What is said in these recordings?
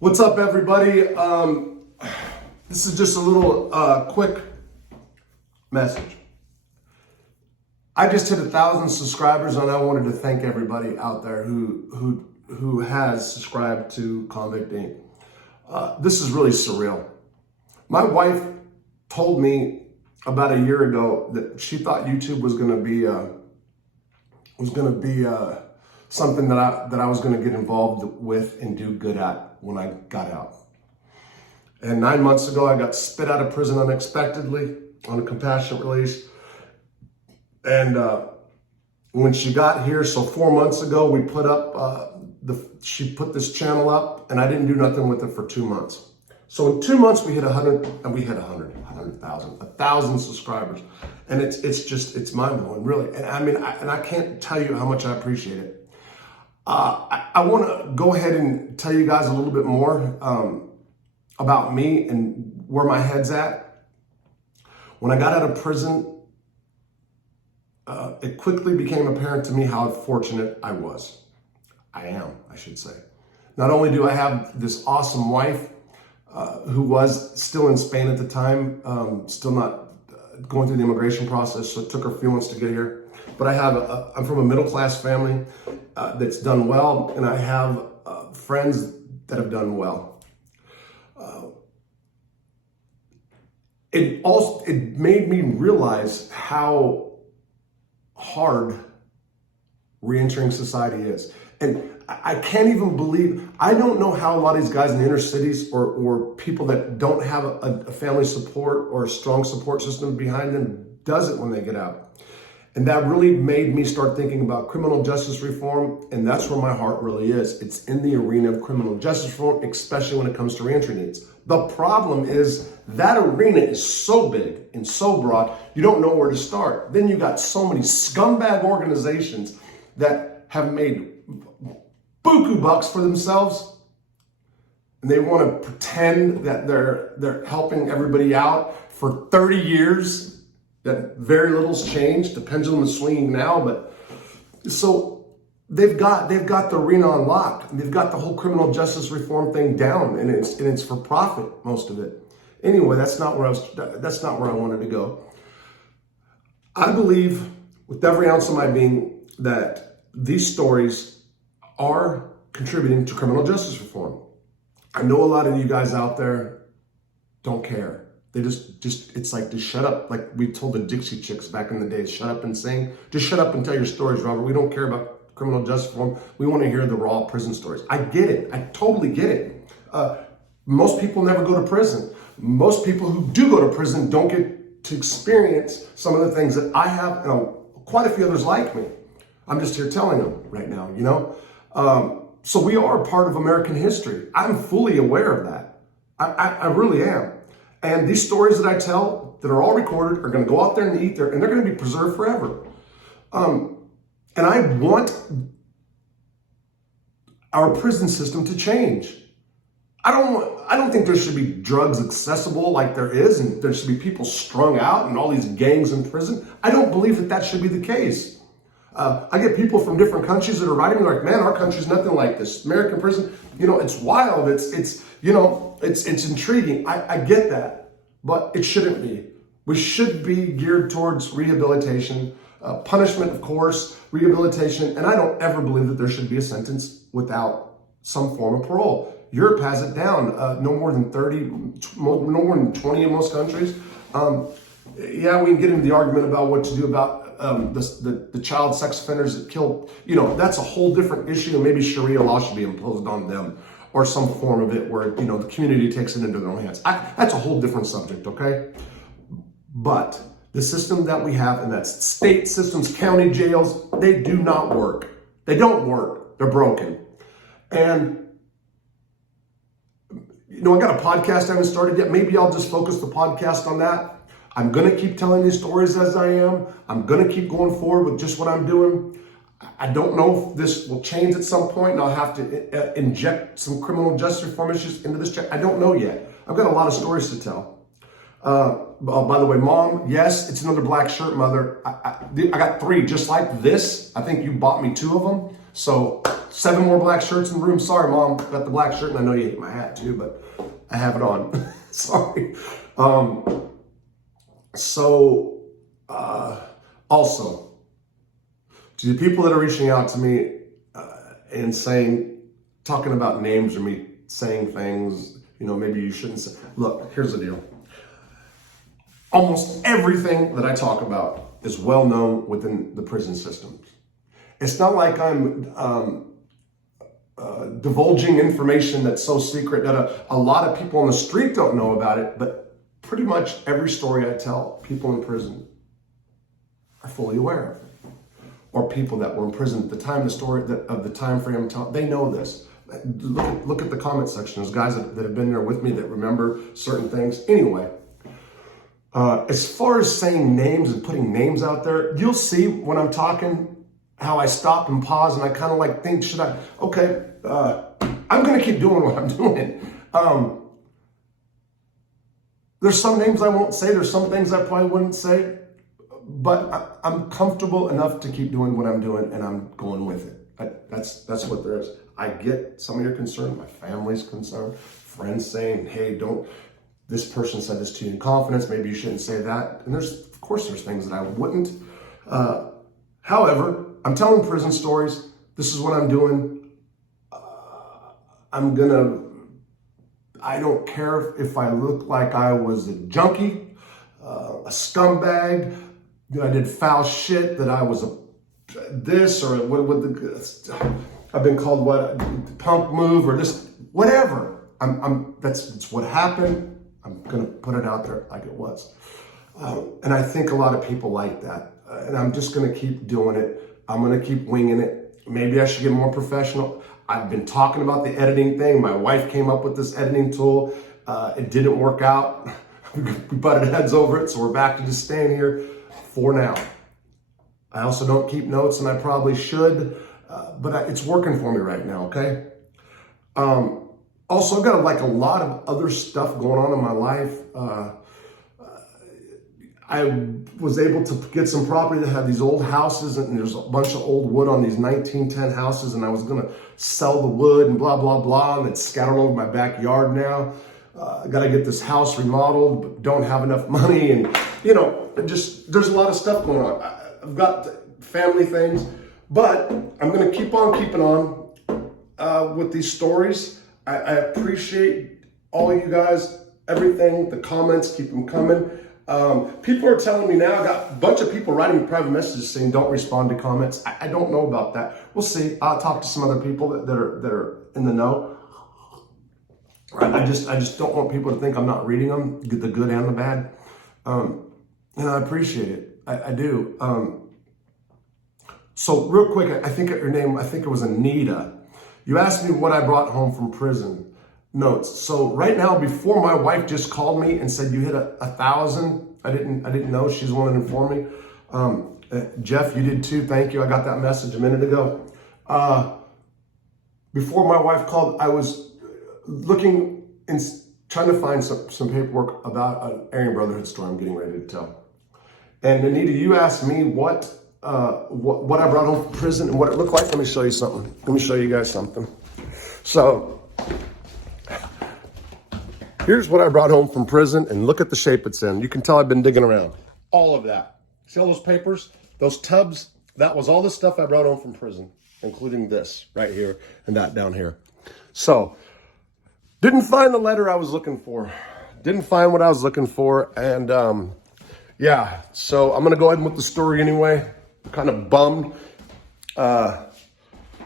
What's up, everybody? This is just a little quick message. I just hit 1,000 subscribers, and I wanted to thank everybody out there who has subscribed to Convict Inc. This is really surreal. My wife told me about a year ago that she thought YouTube was going to be something that I was going to get involved with and do good at when I got out. And 9 months ago, I got spit out of prison unexpectedly on a compassionate release. And when she got here, so 4 months ago, we put up, she put this channel up, and I didn't do nothing with it for 2 months. So in 2 months, we hit 1,000 subscribers. And it's mind blowing, really. And I can't tell you how much I appreciate it. I want to go ahead and tell you guys a little bit more about me and where my head's at. When I got out of prison, it quickly became apparent to me how fortunate I was. I am, I should say. Not only do I have this awesome wife who was still in Spain at the time, still not going through the immigration process, so it took her a few months to get here. But I'm from a middle-class family that's done well, and I have friends that have done well. It made me realize how hard re-entering society is. And I can't even believe, I don't know how a lot of these guys in the inner cities or people that don't have a family support or a strong support system behind them does it when they get out. And that really made me start thinking about criminal justice reform, and that's where my heart really is. It's in the arena of criminal justice reform, especially when it comes to reentry needs. The problem is that arena is so big and so broad, you don't know where to start. Then you got so many scumbag organizations that have made buku bucks for themselves, and they want to pretend that they're helping everybody out for 30 years. That very little's changed. The pendulum is swinging now, but so they've got the arena on lock. They've got the whole criminal justice reform thing down, and it's for profit, most of it. Anyway, that's not where I wanted to go. I believe with every ounce of my being that these stories are contributing to criminal justice reform. I know a lot of you guys out there don't care. They it's like, just shut up. Like we told the Dixie Chicks back in the day, shut up and sing. Just shut up and tell your stories, Robert. We don't care about criminal justice reform. We want to hear the raw prison stories. I get it. I totally get it. Most people never go to prison. Most people who do go to prison don't get to experience some of the things that I have and quite a few others like me. I'm just here telling them right now, you know? So we are a part of American history. I'm fully aware of that. I really am. And these stories that I tell that are all recorded are going to go out there in the ether, and they're going to be preserved forever. And I want our prison system to change. I don't think there should be drugs accessible like there is, and there should be people strung out and all these gangs in prison. I don't believe that should be the case. I get people from different countries that are writing me like, man, our country's nothing like this. American prison, you know, it's wild. It's intriguing. I get that, but it shouldn't be. We should be geared towards rehabilitation, punishment, of course, rehabilitation. And I don't ever believe that there should be a sentence without some form of parole. Europe has it down, no more than 30, no more than 20 in most countries. Yeah, we can get into the argument about what to do about the child sex offenders that killed, you know, that's a whole different issue, and maybe Sharia law should be imposed on them or some form of it where, you know, the community takes it into their own hands. That's a whole different subject, okay? But the system that we have, and that's state systems, county jails, they do not work. They don't work. They're broken. And, you know, I got a podcast I haven't started yet. Maybe I'll just focus the podcast on that. I'm going to keep telling these stories as I am. I'm going to keep going forward with just what I'm doing. I don't know if this will change at some point and I'll have to inject some criminal justice reform issues into this. I don't know yet. I've got a lot of stories to tell. By the way, Mom, yes, it's another black shirt, Mother. I got 3 just like this. I think you bought me 2 of them. So 7 more black shirts in the room. Sorry, Mom, got the black shirt, and I know you hate my hat too, but I have it on. Sorry. Also, to the people that are reaching out to me and talking about names or me saying things, maybe you shouldn't say. Look, here's the deal. Almost everything that I talk about is well known within the prison system. It's not like I'm divulging information that's so secret that a lot of people on the street don't know about it, but pretty much every story I tell, people in prison are fully aware of. Or people that were in prison at the time of the time frame, they know this. Look at the comment section. There's guys that have been there with me that remember certain things. Anyway, as far as saying names and putting names out there, you'll see when I'm talking how I stop and pause and I kind of think, should I? Okay, I'm going to keep doing what I'm doing. There's some names I won't say. There's some things I probably wouldn't say. But I'm comfortable enough to keep doing what I'm doing, and I'm going with it. That's what there is. I get some of your concern. My family's concerned. Friends saying, hey, this person said this to you in confidence. Maybe you shouldn't say that. And of course there's things that I wouldn't. However, I'm telling prison stories. This is what I'm doing. I don't care if I look like I was a junkie, a scumbag, that I did foul shit, that I was this, or I've been called punk move, or just whatever. That's what happened. I'm gonna put it out there like it was. And I think a lot of people like that. And I'm just gonna keep doing it. I'm gonna keep winging it. Maybe I should get more professional. I've been talking about the editing thing. My wife came up with this editing tool. It didn't work out. We butted heads over it, so we're back to just staying here for now. I also don't keep notes, and I probably should, but it's working for me right now, okay? Also, I've got a lot of other stuff going on in my life. I was able to get some property that had these old houses, and there's a bunch of old wood on these 1910 houses, and I was gonna sell the wood and blah, blah, blah, and it's scattered all over my backyard now. I got to get this house remodeled, but don't have enough money. And, there's a lot of stuff going on. I've got family things, but I'm going to keep on keeping on with these stories. I appreciate all of you guys, everything, the comments, keep them coming. People are telling me now, I got a bunch of people writing me private messages saying don't respond to comments. I don't know about that. We'll see. I'll talk to some other people that are in the know. I just don't want people to think I'm not reading them, the good and the bad. And I appreciate it. I do. So real quick, I think your name, I think it was Anita. You asked me what I brought home from prison. Notes. So right now, before my wife just called me and said you hit 1,000, I didn't know. She's the one that informed me. Jeff, you did too. Thank you. I got that message a minute ago. Before my wife called, I was looking and trying to find some paperwork about an Aryan Brotherhood story I'm getting ready to tell. And Anita, you asked me what I brought home from prison and what it looked like. Let me show you something. Let me show you guys something. So here's what I brought home from prison, and look at the shape it's in. You can tell I've been digging around. All of that. See all those papers, those tubs? That was all the stuff I brought home from prison, including this right here and that down here. So didn't find the letter I was looking for. Didn't find what I was looking for. And yeah, so I'm going to go ahead and with the story anyway. Kind of bummed.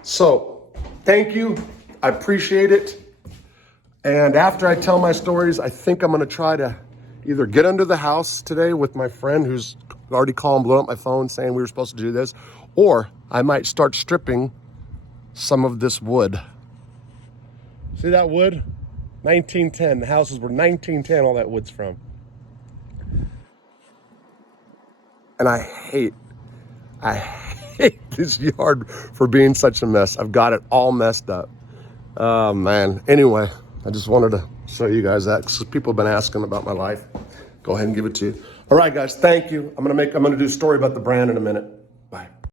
So thank you. I appreciate it. And after I tell my stories, I think I'm going to try to either get under the house today with my friend who's already called and blown up my phone saying we were supposed to do this, or I might start stripping some of this wood. See that wood? 1910. The houses were 1910, all that wood's from. And I hate this yard for being such a mess. I've got it all messed up. Oh, man. Anyway, I just wanted to show you guys that because people have been asking about my life. Go ahead and give it to you. All right, guys, thank you. I'm gonna do a story about the brand in a minute.